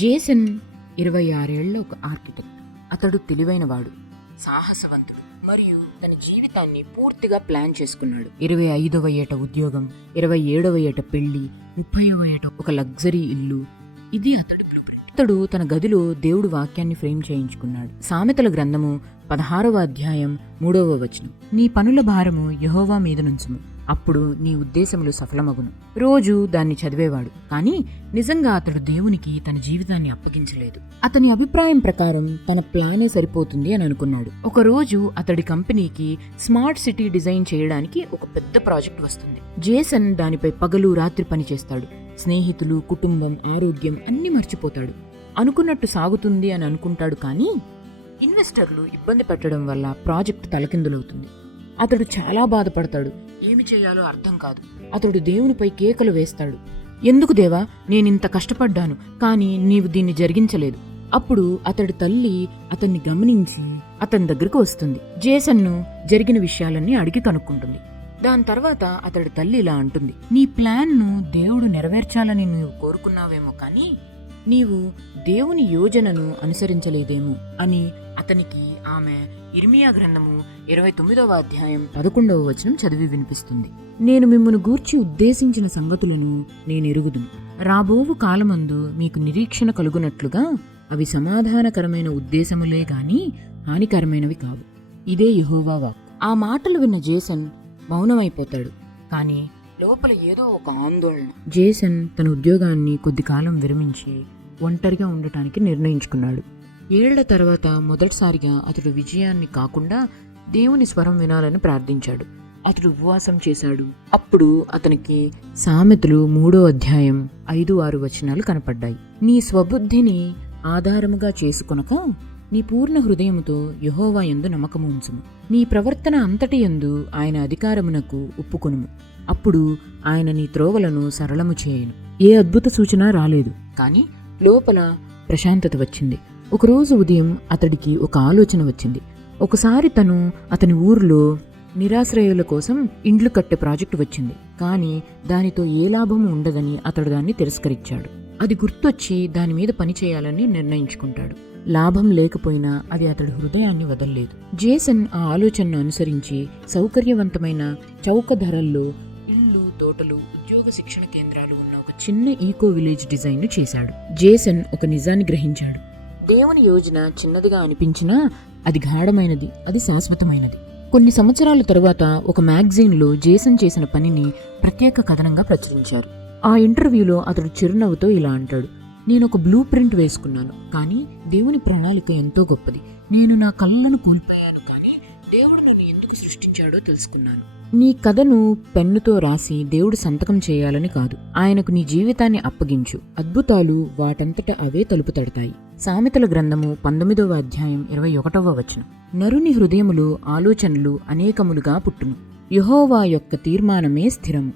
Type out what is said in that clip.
Jason ఇరవై ఆరేళ్ళ ఒక ఆర్కిటెక్ట్. అతడు తెలివైనవాడు సాహసవంతుడు మరియు తన జీవితాన్ని పూర్తిగా ప్లాన్ చేసుకున్నాడు. ఇరవై ఐదవ ఏట ఉద్యోగం ఇరవై ఏడవ ఏట పెళ్ళి ముప్పైవ ఏట ఒక లగ్జరీ ఇల్లు ఇది అతడు అతడు తన గదిలో దేవుడు వాక్యాన్ని ఫ్రేమ్ చేయించుకున్నాడు. సామెతల గ్రంథము పదహారవ అధ్యాయం మూడవ వచనం. నీ పనుల భారము యహోవా మీద నుంచుము. అప్పుడు నీ ఉద్దేశములు సఫలమగును. రోజు దాన్ని చదివేవాడు. కానీ నిజంగా అతడు దేవునికి తన జీవితాన్ని అప్పగించలేదు. అతని అభిప్రాయం ప్రకారం తన ప్లానే సరిపోతుంది అని అనుకున్నాడు. ఒక రోజు అతడి కంపెనీకి స్మార్ట్ సిటీ డిజైన్ చేయడానికి ఒక పెద్ద ప్రాజెక్ట్ వస్తుంది. జేసన్ దానిపై పగలు రాత్రి పని చేస్తాడు. స్నేహితులు కుటుంబం ఆరోగ్యం అన్ని మర్చిపోతాడు. అనుకున్నట్టు సాగుతుంది అని అనుకుంటాడు కానీ ఇన్వెస్టర్లు ఇబ్బంది పెట్టడం వల్ల ప్రాజెక్ట్ తలకిందులవుతుంది. అతడు చాలా బాధపడతాడు. ఏమి చేయాలో అర్థం కాదు. అతడు దేవునిపై కేకలు వేస్తాడు. ఎందుకు దేవా నేనింత కష్టపడ్డాను కానీ నీవు దీన్ని జరిగించలేదు. అప్పుడు అతడి తల్లి అతన్ని గమనించి అతని దగ్గరకు వస్తుంది. జేసన్ను జరిగిన విషయాలన్నీ అడిగి కనుక్కుంటుంది. దాని తర్వాత అతడి తల్లి ఇలా అంటుంది. నీ ప్లాన్ను దేవుడు నెరవేర్చాలని నీవు కోరుకున్నావేమో కానీ నీవు దేవుని యోజనను అనుసరించలేదేమో అని అతనికి ఆమె ఇర్మియా గ్రంథము ఇరవై తొమ్మిదవ అధ్యాయం పదకొండవ వచనం చదివి వినిపిస్తుంది. నేను మిమ్మను గూర్చి ఉద్దేశించిన సంగతులను నేను ఎరుగుదును రాబోవు కాలమందు మీకు నిరీక్షణ కలుగునట్లుగా అవి సమాధానకరమైన ఉద్దేశములే గాని హానికరమైనవి కావు. ఇదే యెహోవా వాక్ ఆ మాటలు విన్న జేసన్ మౌనమైపోతాడు. కానీ లోపల ఏదో ఒక ఆందోళన. జేసన్ తన ఉద్యోగాన్ని కొద్ది కాలం విరమించి ఒంటరిగా ఉండటానికి నిర్ణయించుకున్నాడు. ఏళ్ళ తర్వాత మొదటిసారిగా అతడు విజయాన్ని కాకుండా దేవుని స్వరం వినాలని ప్రార్థించాడు. అతడు ఉపవాసం చేశాడు. అప్పుడు అతనికి సామెతలు మూడో అధ్యాయం ఐదు ఆరు వచనాలు కనపడ్డాయి. నీ స్వబుద్ధిని ఆధారముగా చేసుకొనక నీ పూర్ణ హృదయముతో యహోవా ఎందు నమ్మకము ఉంచుము. నీ ప్రవర్తన అంతటి యందు ఆయన అధికారమునకు ఒప్పుకొనుము. అప్పుడు ఆయన నీ త్రోవలను సరళము చేయను. ఏ అద్భుత సూచన రాలేదు. కానీ లోపల ప్రశాంతత వచ్చింది. ఒకరోజు ఉదయం అతడికి ఒక ఆలోచన వచ్చింది. ఒకసారి తను అతని ఊరిలో నిరాశ్రయుల కోసం ఇండ్లు కట్టే ప్రాజెక్టు వచ్చింది. కానీ దానితో ఏ లాభము ఉండదని అతడు దాన్ని తిరస్కరించాడు. అది గుర్తొచ్చి దాని మీద పని చేయాలని నిర్ణయించుకుంటాడు. లాభం లేకపోయినా అది అతడి హృదయాన్ని వదల్లేదు. జేసన్ ఆ ఆలోచనను అనుసరించి సౌకర్యవంతమైన చౌక ధరల్లో ఇళ్ళు తోటలు ఉద్యోగ శిక్షణ కేంద్రాలు ఉన్న ఒక చిన్న ఈకో విలేజ్ డిజైన్ చేశాడు. జేసన్ ఒక నిజాన్ని గ్రహించాడు. దేవుని యోజన చిన్నదిగా అనిపించినా అది గాఢమైనది అది శాశ్వతమైనది. కొన్ని సంవత్సరాల తరువాత ఒక మ్యాగజైన్లో జేసన్ చేసిన పనిని ప్రత్యేక కథనంగా ప్రచురించారు. ఆ ఇంటర్వ్యూలో అతడు చిరునవ్వుతో ఇలా అంటాడు నేను ఒక బ్లూ ప్రింట్ వేసుకున్నాను కానీ దేవుని ప్రణాళిక ఎంతో గొప్పది. నేను నా కళ్ళను కోల్పోయాను కానీ దేవుడు నన్ను ఎందుకు సృష్టించాడో తెలుసుకున్నాను. నీ కథను పెన్నుతో రాసి దేవుడు సంతకం చేయాలని కాదు. ఆయనకు నీ జీవితాన్ని అప్పగించు. అద్భుతాలు వాటంతట అవే తలుపు తడతాయి. సామెతల గ్రంథము పంతొమ్మిదవ అధ్యాయం ఇరవై ఒకటవ వచనం. నరుని హృదయములు ఆలోచనలు అనేకములుగా పుట్టును. యహోవా యొక్క తీర్మానమే స్థిరము.